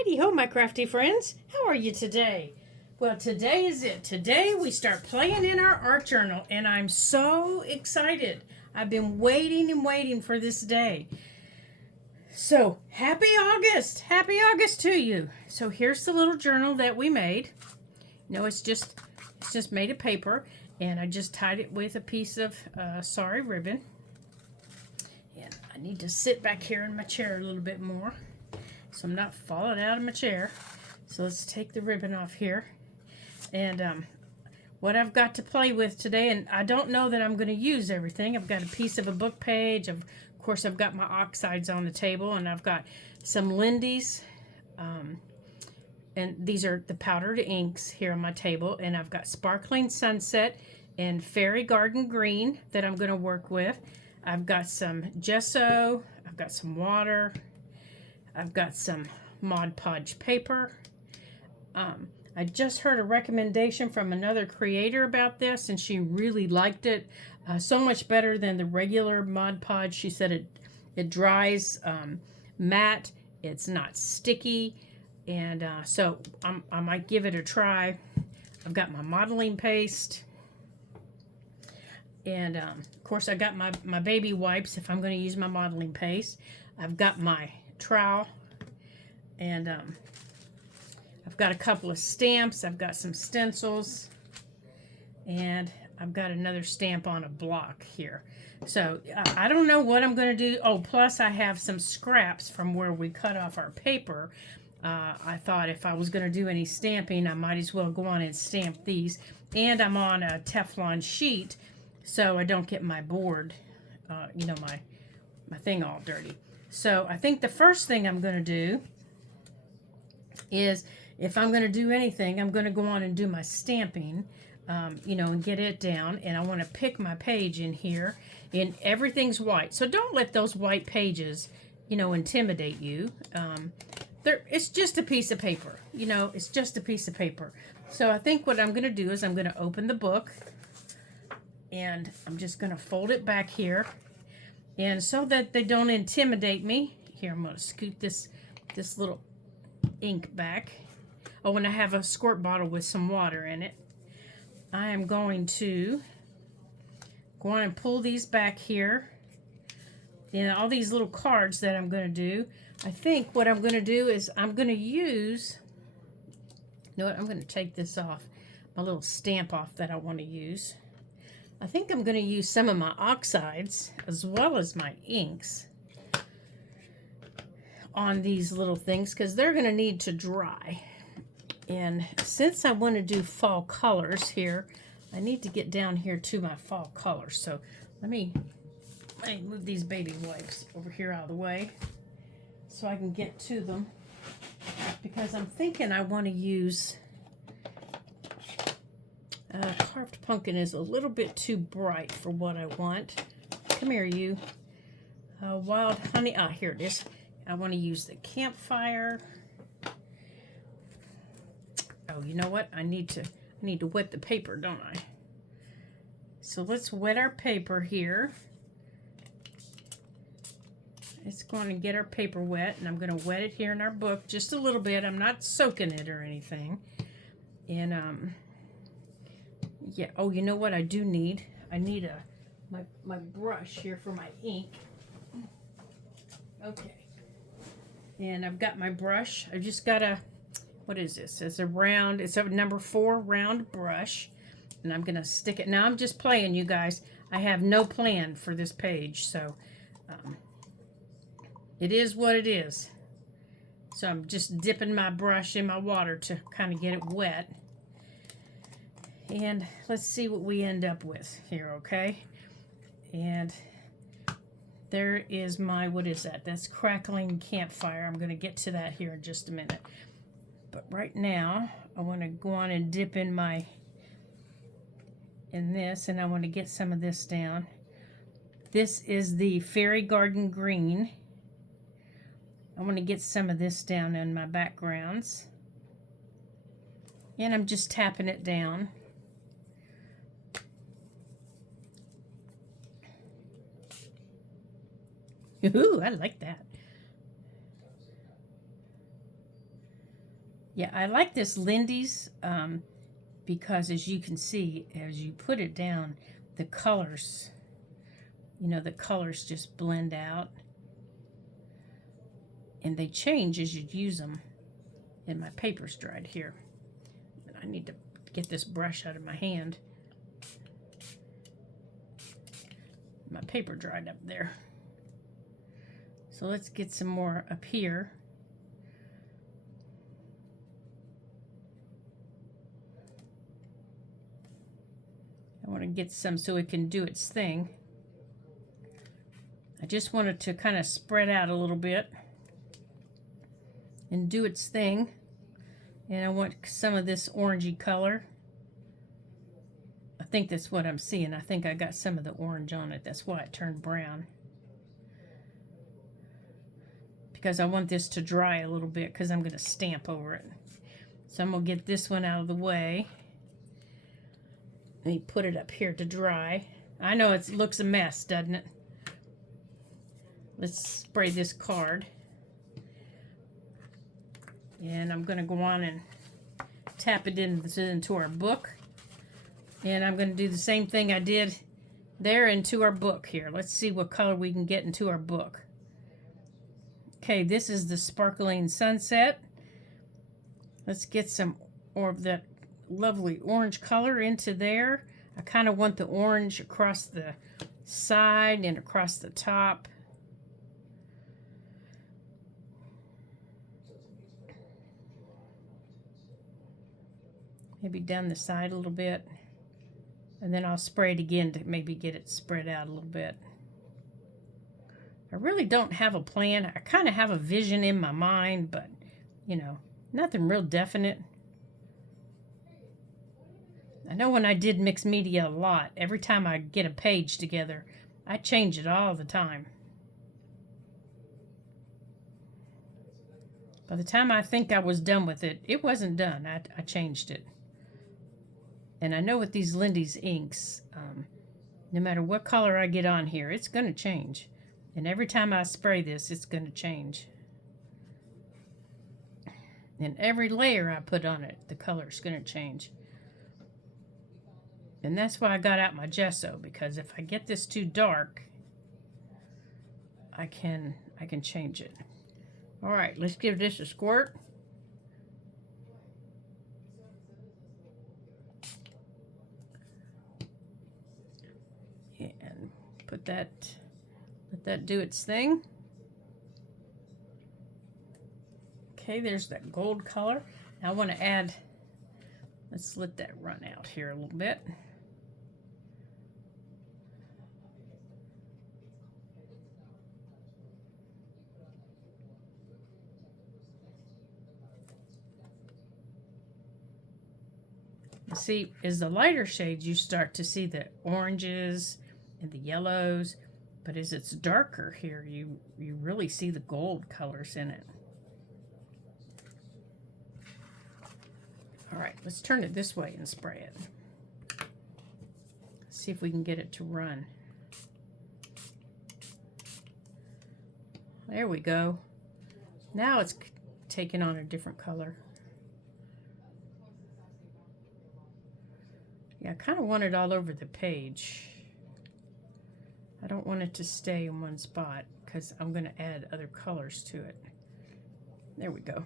Heidi ho, my crafty friends. How are you today? Well, today is it. Today we start playing in our art journal, and I'm so excited. I've been waiting and waiting for this day. So, happy August! Happy August to you. So, here's the little journal that we made. It's just made of paper, and I just tied it with a piece of sari ribbon. And I need to sit back here in my chair a little bit more, so I'm not falling out of my chair. So let's take the ribbon off here. And what I've got to play with today, and I don't know that I'm going to use everything. I've got a piece of a book page. Of course, I've got my oxides on the table, and I've got some Lindy's. And these are the powdered inks here on my table. And I've got Sparkling Sunset and Fairy Garden Green that I'm going to work with. I've got some gesso. I've got some water. I've got some Mod Podge paper. I just heard a recommendation from another creator about this, and she really liked it. So much better than the regular Mod Podge. She said it dries matte. It's not sticky. And so I might give it a try. I've got my modeling paste. And of course I got my baby wipes if I'm going to use my modeling paste. I've got my trowel, and I've got a couple of stamps. I've got some stencils, and I've got another stamp on a block here. So I don't know what I'm going to do. Oh, plus I have some scraps from where we cut off our paper. I thought if I was going to do any stamping, I might as well go on and stamp these. And I'm on a Teflon sheet, so I don't get my board, my thing all dirty. So I think the first thing I'm going to do is, if I'm going to do anything, I'm going to go on and do my stamping, and get it down. And I want to pick my page in here, and everything's white. So don't let those white pages, intimidate you. It's just a piece of paper. It's just a piece of paper. So I think what I'm going to do is I'm going to open the book, and I'm just going to fold it back here. And so that they don't intimidate me, here I'm going to scoot this little ink back. Oh, and I have a squirt bottle with some water in it. I am going to go on and pull these back here. And all these little cards that I'm going to do, I think what I'm going to do is I'm going to use, I'm going to take this off, my little stamp off that I want to use. I think I'm going to use some of my oxides as well as my inks on these little things, because they're going to need to dry. And since I want to do fall colors here, I need to get down here to my fall colors. So let me move these baby wipes over here out of the way so I can get to them, because I'm thinking I want to use Carved Pumpkin is a little bit too bright for what I want. Come here, you. Wild Honey. Here it is. I want to use the Campfire. Oh, you know what? I need to wet the paper, don't I? So let's wet our paper here. It's going to get our paper wet, and I'm going to wet it here in our book just a little bit. I'm not soaking it or anything. And yeah. Oh, you know what I do need? I need my brush here for my ink. Okay. And I've got my brush. I just got what is this? It's a number 4 round brush. And I'm going to stick it. Now I'm just playing, you guys. I have no plan for this page. So it is what it is. So I'm just dipping my brush in my water to kind of get it wet. And let's see what we end up with here, okay? And there is my, what is that? That's Crackling Campfire. I'm going to get to that here in just a minute. But right now, I want to go on and dip in this, and I want to get some of this down. This is the Fairy Garden Green. I want to get some of this down in my backgrounds. And I'm just tapping it down. Ooh, I like that. Yeah, I like this Lindy's because as you can see, as you put it down, the colors, the colors just blend out and they change as you use them. And my paper's dried here. And I need to get this brush out of my hand. My paper dried up there. So let's get some more up here. I want to get some so it can do its thing. I just want it to kind of spread out a little bit and do its thing. And I want some of this orangey color. I think that's what I'm seeing. I think I got some of the orange on it. That's why it turned brown. Because I want this to dry a little bit because I'm going to stamp over it. So I'm going to get this one out of the way. Let me put it up here to dry. I know it looks a mess, doesn't it? Let's spray this card. And I'm going to go on and tap it into our book. And I'm going to do the same thing I did there into our book here. Let's see what color we can get into our book. Okay, this is the Sparkling Sunset. Let's get some of that lovely orange color into there. I kind of want the orange across the side and across the top. Maybe down the side a little bit. And then I'll spray it again to maybe get it spread out a little bit. I really don't have a plan. I kind of have a vision in my mind, but, nothing real definite. I know when I did mixed media a lot, every time I get a page together, I change it all the time. By the time I think I was done with it, it wasn't done. I changed it. And I know with these Lindy's inks, no matter what color I get on here, it's going to change. And every time I spray this, it's going to change. And every layer I put on it, the color's going to change. And that's why I got out my gesso, because if I get this too dark, I can change it. All right, let's give this a squirt. And let that do its thing. Okay, there's that gold color. Now I want to add, let's let that run out here a little bit. See, as the lighter shades, you start to see the oranges and the yellows, but as it's darker here, you really see the gold colors in it. All right, let's turn it this way and spray it. See if we can get it to run. There we go. Now it's taking on a different color. Yeah, I kind of want it all over the page. I don't want it to stay in one spot because I'm going to add other colors to it. There we go.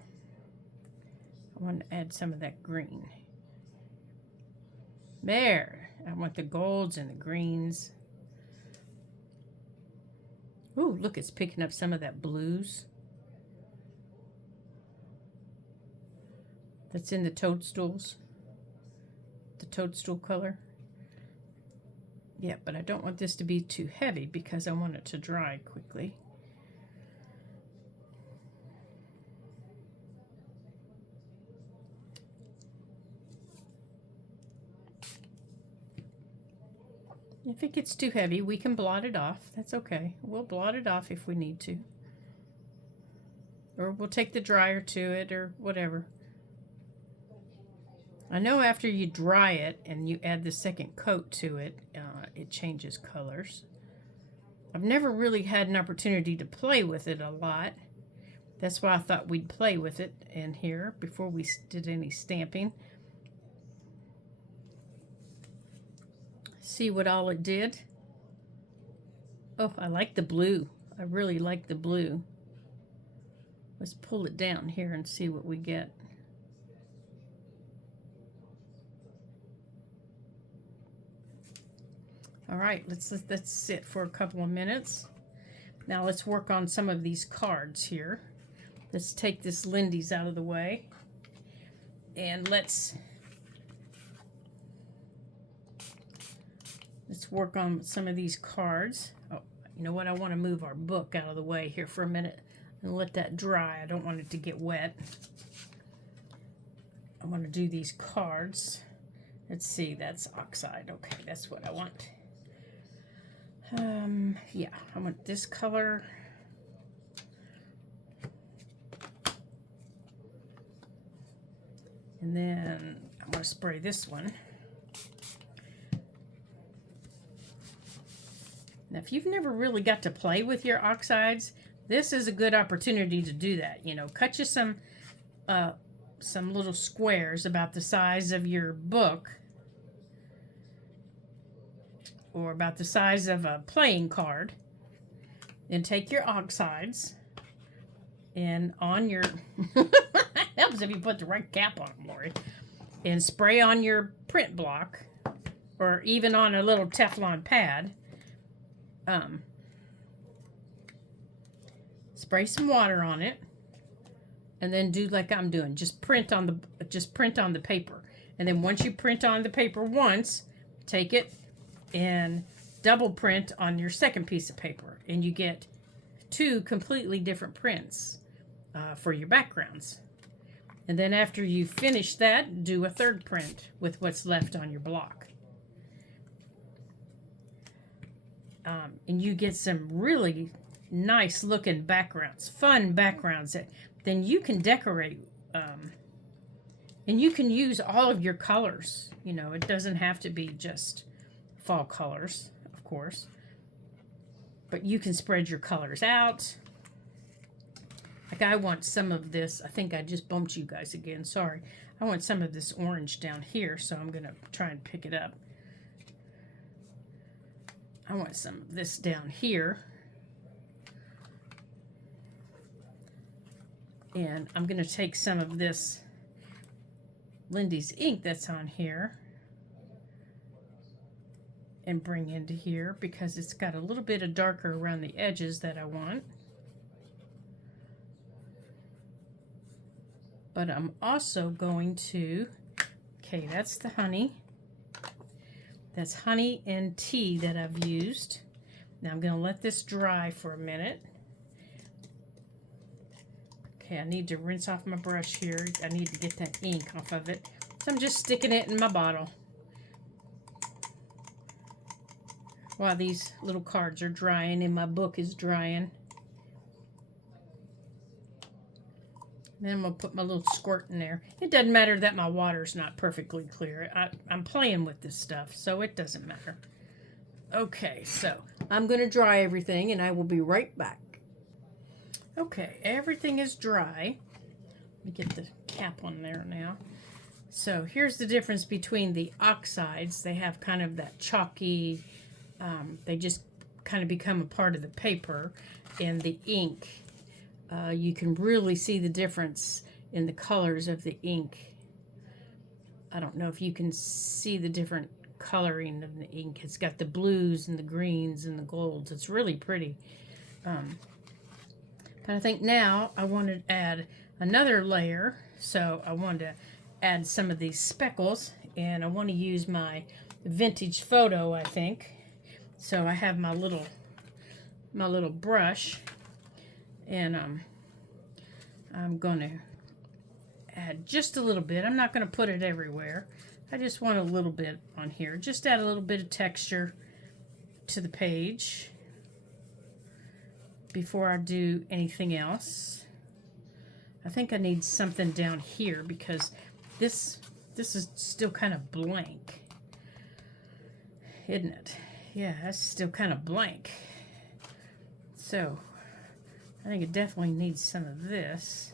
I want to add some of that green. There. I want the golds and the greens. Ooh, look, it's picking up some of that blues that's in the toadstools. The toadstool color. Yeah, but I don't want this to be too heavy because I want it to dry quickly. If it gets too heavy, we can blot it off. That's okay. We'll blot it off if we need to. Or we'll take the dryer to it or whatever. I know after you dry it and you add the second coat to it, it changes colors. I've never really had an opportunity to play with it a lot. That's why I thought we'd play with it in here before we did any stamping. See what all it did. Oh, I like the blue. I really like the blue. Let's pull it down here and see what we get. All right, let's sit for a couple of minutes. Now let's work on some of these cards here. Let's take this Lindy's out of the way. And let's work on some of these cards. Oh, you know what? I want to move our book out of the way here for a minute and let that dry. I don't want it to get wet. I want to do these cards. Let's see, that's oxide. Okay, that's what I want. Yeah, I want this color. And then I'm going to spray this one. Now, if you've never really got to play with your oxides, this is a good opportunity to do that. You know, cut you some little squares about the size of your book, or about the size of a playing card. Then take your oxides and on your helps if you put the right cap on them, Lori, and spray on your print block, or even on a little Teflon pad. Spray some water on it, and then do like I'm doing. Just print on the paper, and then once you print on the paper once, take it and double print on your second piece of paper, and you get two completely different prints for your backgrounds. And then after you finish that, do a third print with what's left on your block. And you get some really nice looking backgrounds, fun backgrounds that then you can decorate. And you can use all of your colors. You know, it doesn't have to be just fall colors, of course, but you can spread your colors out. Like I want some of this. I think I just bumped you guys again. Sorry. I want some of this orange down here, so I'm going to try and pick it up. I want some of this down here. And I'm going to take some of this Lindy's ink that's on here and bring into here, because it's got a little bit of darker around the edges that I want. But I'm also going to, okay, that's the honey. That's honey and tea that I've used. Now I'm going to let this dry for a minute. Okay, I need to rinse off my brush here. I need to get that ink off of it. So I'm just sticking it in my bottle while these little cards are drying and my book is drying. Then I'm going to put my little squirt in there. It doesn't matter that my water's not perfectly clear. I'm playing with this stuff, so it doesn't matter. Okay, so I'm going to dry everything, and I will be right back. Okay, everything is dry. Let me get the cap on there now. So here's the difference between the oxides. They have kind of that chalky, they just kind of become a part of the paper, and the ink. You can really see the difference in the colors of the ink. I don't know if you can see the different coloring of the ink. It's got the blues and the greens and the golds. It's really pretty. But I think now I want to add another layer. So I want to add some of these speckles, and I want to use my vintage photo, I think. So I have my little brush, and I'm going to add just a little bit. I'm not going to put it everywhere. I just want a little bit on here. Just add a little bit of texture to the page before I do anything else. I think I need something down here because this is still kind of blank, isn't it? Yeah, that's still kind of blank. So I think it definitely needs some of this,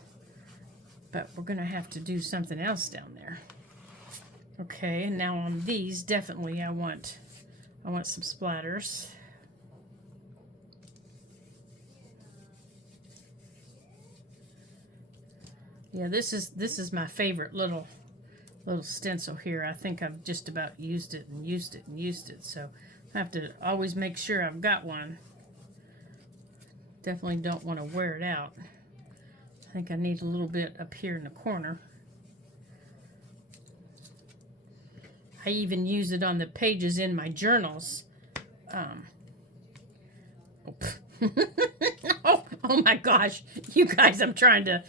but we're going to have to do something else down there. Okay, and now on these, definitely I want some splatters. Yeah, this is my favorite little stencil here. I think I've just about used it and used it and used it, so I have to always make sure I've got one. Definitely don't want to wear it out. I think I need a little bit up here in the corner. I even use it on the pages in my journals. Oh my gosh, you guys! I'm trying to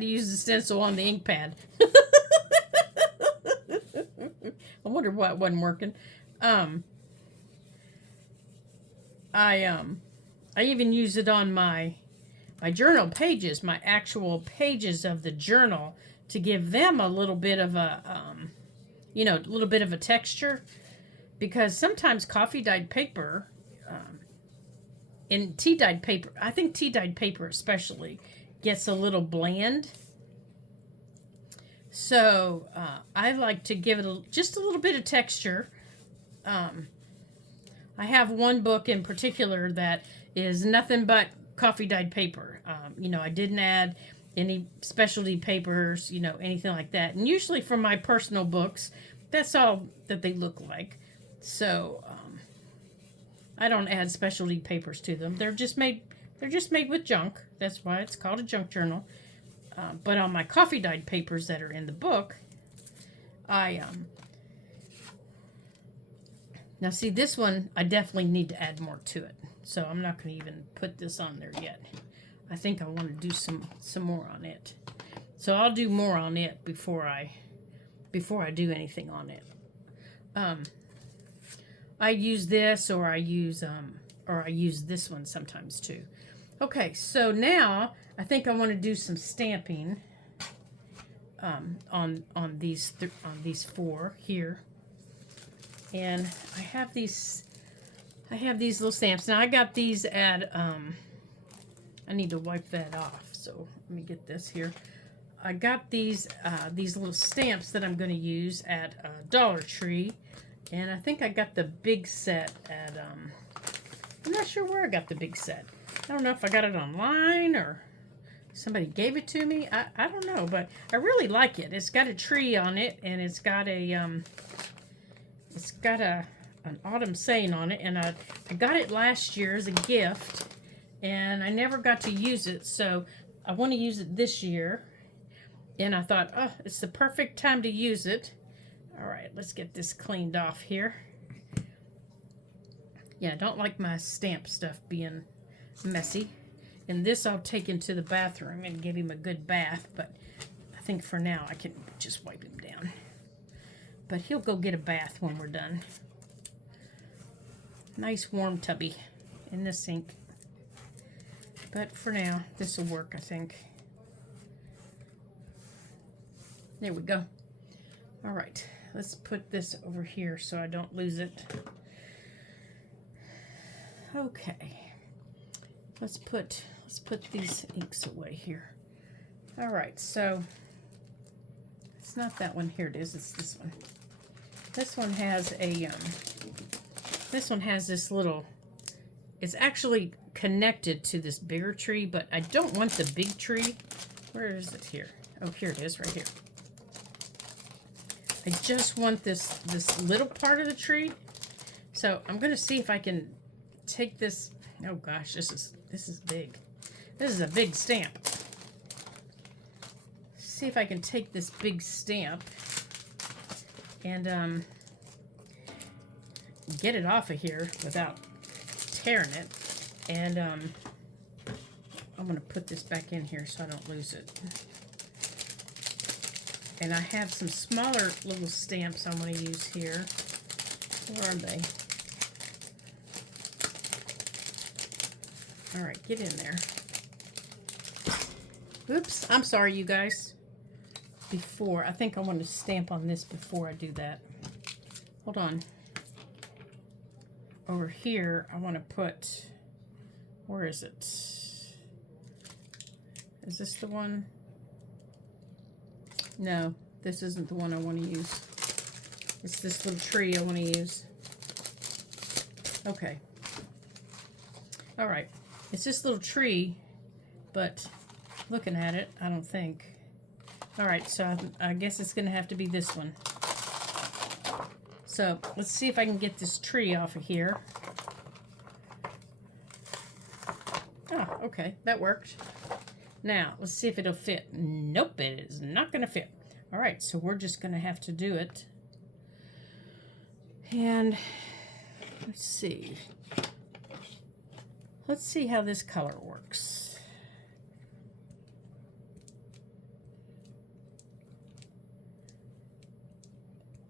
use the stencil on the ink pad. I wonder why it wasn't working. I even use it on my journal pages, my actual pages of the journal, to give them a little bit of a a little bit of a texture, because sometimes coffee dyed paper and tea dyed paper, I think tea dyed paper especially, gets a little bland. So I like to give it just a little bit of texture. I have one book in particular that is nothing but coffee dyed paper. I didn't add any specialty papers, anything like that. And usually from my personal books, that's all that they look like. So I don't add specialty papers to them. They're just made with junk. That's why it's called a junk journal. But on my coffee dyed papers that are in the book, now see, this one I definitely need to add more to it. So I'm not going to even put this on there yet. I think I want to do some more on it. So I'll do more on it before I do anything on it. I use this, or I use this one sometimes too. Okay, so now I think I want to do some stamping on these four here. And I have these little stamps. Now I got these at I need to wipe that off. So let me get this here. I got these little stamps that I'm going to use at Dollar Tree, and I think I got the big set at I'm not sure where I got the big set. I don't know if I got it online or somebody gave it to me. I don't know, but I really like it. It's got a tree on it, and it's got an autumn saying on it, and I got it last year as a gift, and I never got to use it, so I want to use it this year. And I thought, oh, it's the perfect time to use it. All right, let's get this cleaned off here. Yeah, I don't like my stamp stuff being messy. And this I'll take into the bathroom and give him a good bath, but I think for now I can just wipe him down. But he'll go get a bath when we're done. Nice warm tubby in the sink. But for now, this will work, I think. There we go. All right, let's put this over here so I don't lose it. Okay, let's put these inks away here. All right, so it's not that one. Here it is. It's this one. This one has a this little. It's actually connected to this bigger tree, but I don't want the big tree. Where is it here? Oh, here it is, right here. I just want this little part of the tree. So I'm gonna see if I can take this. Oh gosh, this is big. This is a big stamp. See if I can take this big stamp and get it off of here without tearing it. And I'm gonna put this back in here so I don't lose it. And I have some smaller little stamps I want to use here. Where are they? All right, get in there. Oops, I'm sorry, you guys. I think I want to stamp on this before I do that. Hold on. Over here, I want to put, where is it? Is this the one? No, this isn't the one I want to use. It's this little tree I want to use. Okay. All right. It's this little tree, but looking at it, I don't think. All right, so I guess it's going to have to be this one. So let's see if I can get this tree off of here. Oh, okay, that worked. Now, let's see if it'll fit. Nope, it is not going to fit. All right, so we're just going to have to do it. And let's see. Let's see how this color works.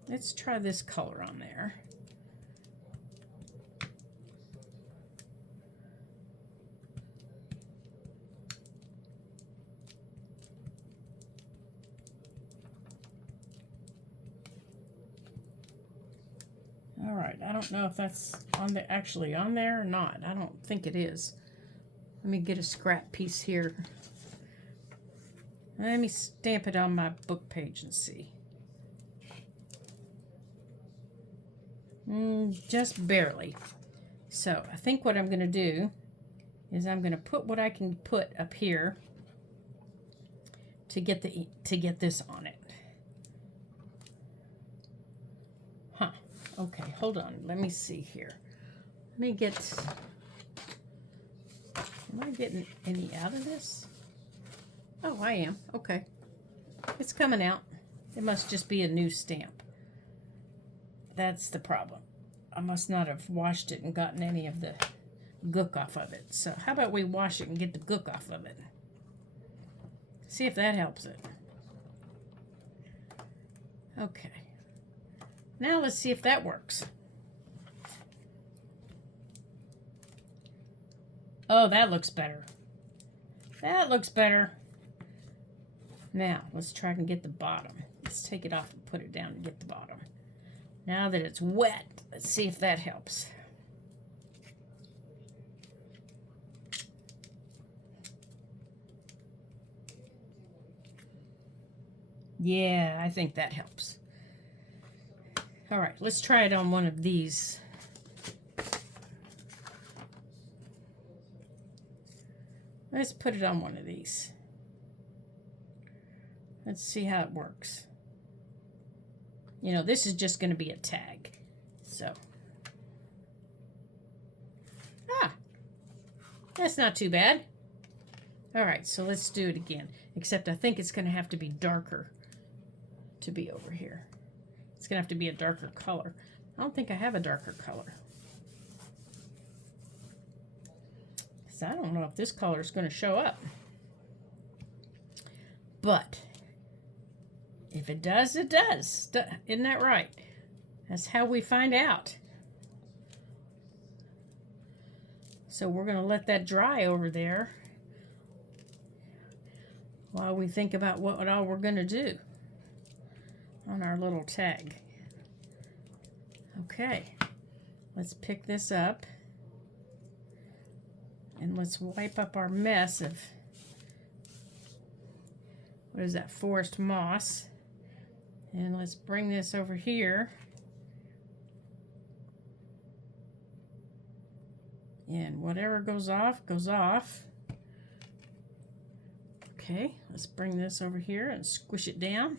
Let's try this color on there. All right, I don't know if that's actually on there or not. I don't think it is. Let me get a scrap piece here. Let me stamp it on my book page and see. Just barely. So I think what I'm going to do is I'm going to put what I can put up here to get this on it. Huh. Okay, hold on. Let me see here. Let me get... Am I getting any out of this? Oh, I am. Okay. It's coming out. It must just be a new stamp. That's the problem. I must not have washed it and gotten any of the gook off of it. So how about we wash it and get the gook off of it? See if that helps it. Okay. Now let's see if that works. Oh, that looks better. That looks better. Now, let's try and get the bottom. Let's take it off and put it down and get the bottom. Now that it's wet, let's see if that helps. Yeah, I think that helps. All right, let's try it on one of these. Let's put it on one of these. Let's see how it works. You know, this is just going to be a tag. So. Ah. That's not too bad. All right, so let's do it again. Except I think it's going to have to be darker to be over here. It's going to have to be a darker color. I don't think I have a darker color. Because I don't know if this color is going to show up. But if it does, it does. Isn't that right? That's how we find out. So we're going to let that dry over there while we think about what all we're going to do on our little tag. Okay, let's pick this up and let's wipe up our mess of, what is that, forest moss. And let's bring this over here. And whatever goes off, goes off. Okay, let's bring this over here and squish it down.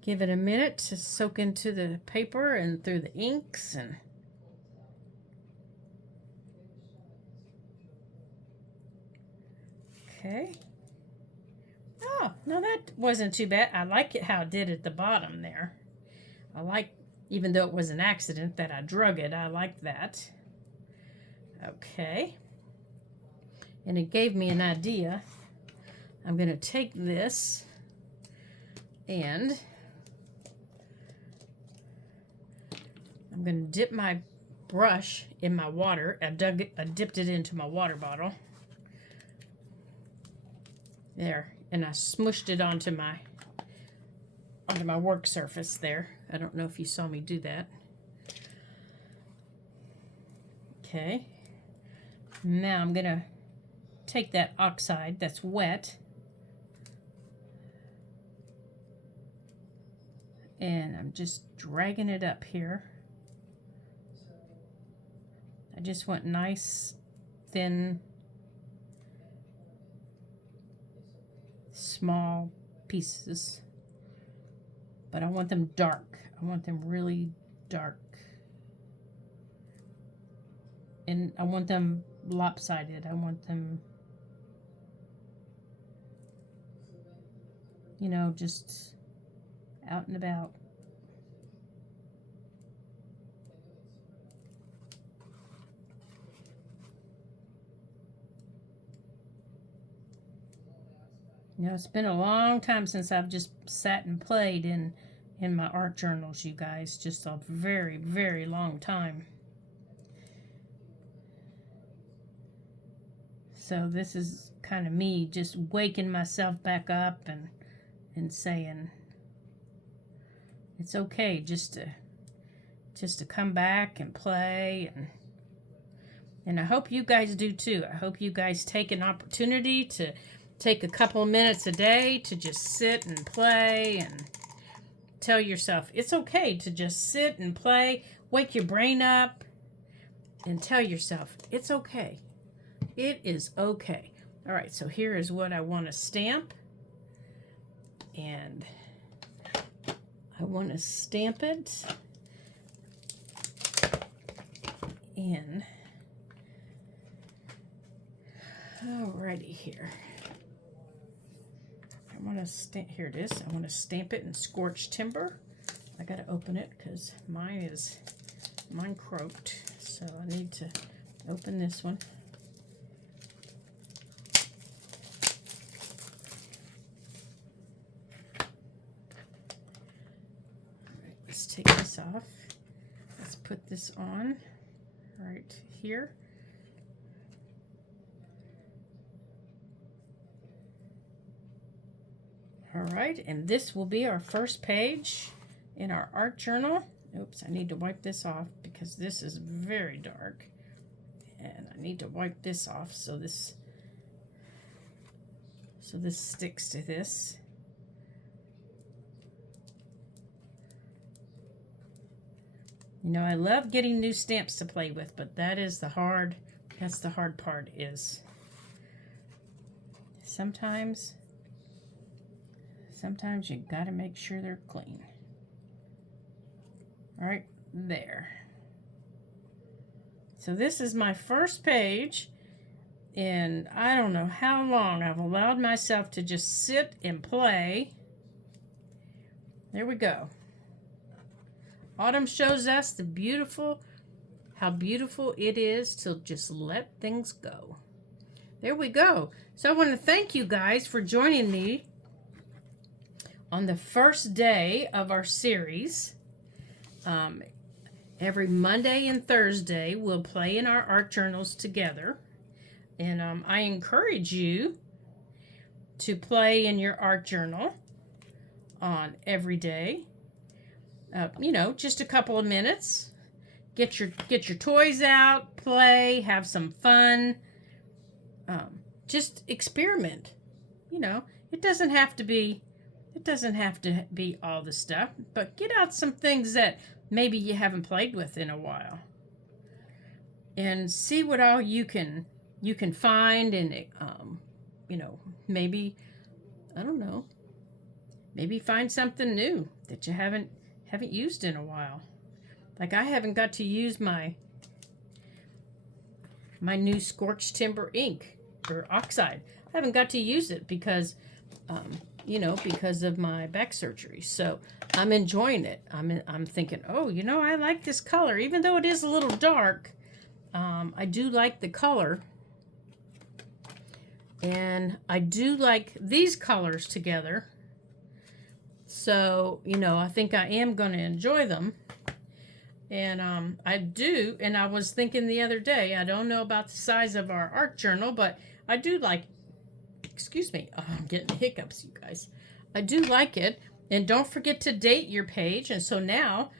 Give it a minute to soak into the paper and through the inks and okay. Oh, no, that wasn't too bad. I like it how it did at the bottom there. I like, even though it was an accident that I drug it, I like that. Okay. And it gave me an idea. I'm going to take this and I'm going to dip my brush in my water. I dipped it into my water bottle. There. And I smushed it onto my work surface there. I don't know if you saw me do that. Okay. Now I'm going to take that oxide that's wet, and I'm just dragging it up here. I just want nice, thin, small pieces, but I want them dark. I want them really dark, and I want them lopsided. I want them, you know, just out and about. You know, it's been a long time since I've just sat and played in my art journals, you guys. Just a very, very long time. So this is kind of me just waking myself back up and saying it's okay just to come back and play, and I hope you guys do too. I hope you guys take an opportunity to take a couple of minutes a day to just sit and play, and tell yourself it's okay to just sit and play. Wake your brain up and tell yourself it's okay. It is okay. All right, so here is what I want to stamp. And I want to stamp it in. Alrighty here. I want to stamp, here it is. I want to stamp it in Scorched Timber. I got to open it because mine croaked. So I need to open this one. Alright, let's take this off. Let's put this on right here. All right, and this will be our first page in our art journal. Oops, I need to wipe this off because this is very dark. And I need to wipe this off so this sticks to this. You know, I love getting new stamps to play with, but that's the hard part is sometimes you gotta make sure they're clean. All right, there. So this is my first page, and I don't know how long I've allowed myself to just sit and play. There we go. Autumn shows us how beautiful it is to just let things go. There we go. So I want to thank you guys for joining me on the first day of our series. Every Monday and Thursday, we'll play in our art journals together. And I encourage you to play in your art journal on every day. You know, just a couple of minutes. Get your toys out, play, have some fun. Just experiment. You know, it doesn't have to be all the stuff, but get out some things that maybe you haven't played with in a while, and see what all you can find, and you know, maybe, I don't know, maybe find something new that you haven't used in a while. Like I haven't got to use my new Scorched Timber ink or oxide. I haven't got to use it because you know, because of my back surgery. So I'm enjoying it. I'm thinking, oh, you know, I like this color, even though it is a little dark. I do like the color, and I do like these colors together. So, you know, I think I am going to enjoy them. And I do, and I was thinking the other day, I don't know about the size of our art journal, but I do like, excuse me, oh, I'm getting hiccups, you guys. I do like it. And don't forget to date your page. And so now,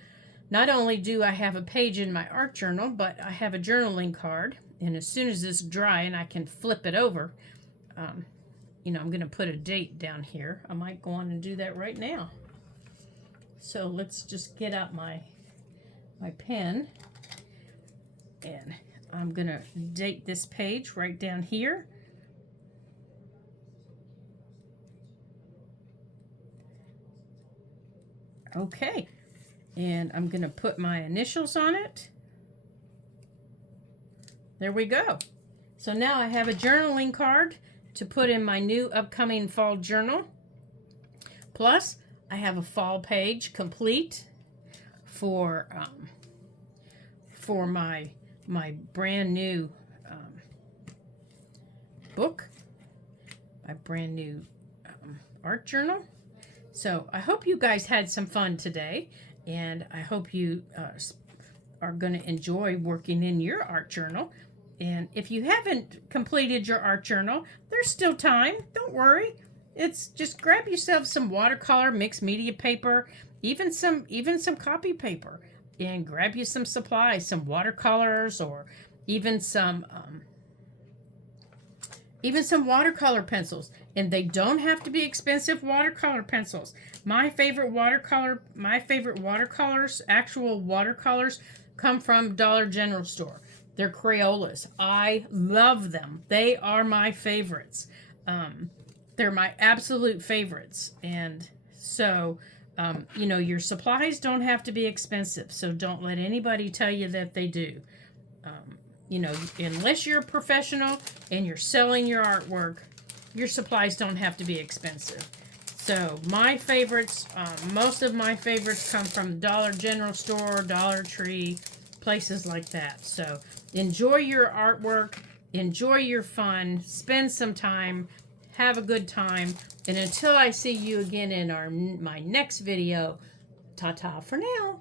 not only do I have a page in my art journal, but I have a journaling card. And as soon as it's dry and I can flip it over, you know, I'm going to put a date down here. I might go on and do that right now. So let's just get out my pen, and I'm going to date this page right down here. Okay, and I'm going to put my initials on it. There we go. So now I have a journaling card to put in my new upcoming fall journal. Plus, I have a fall page complete for my brand new book, my brand new art journal. So I hope you guys had some fun today, and I hope you are going to enjoy working in your art journal. And if you haven't completed your art journal, there's still time. Don't worry. It's just grab yourself some watercolor, mixed media paper, even some copy paper, and grab you some supplies, some watercolors, or even some watercolor pencils. And they don't have to be expensive watercolor pencils. My favorite watercolors, actual watercolors, come from Dollar General store. They're Crayolas. I love them. They are my favorites. They're my absolute favorites. And so, you know, your supplies don't have to be expensive. So don't let anybody tell you that they do. You know, unless you're a professional and you're selling your artwork, your supplies don't have to be expensive. So my favorites, most of my favorites come from Dollar General store, Dollar Tree, places like that. So enjoy your artwork, enjoy your fun, spend some time, have a good time, and until I see you again in my next video, ta-ta for now.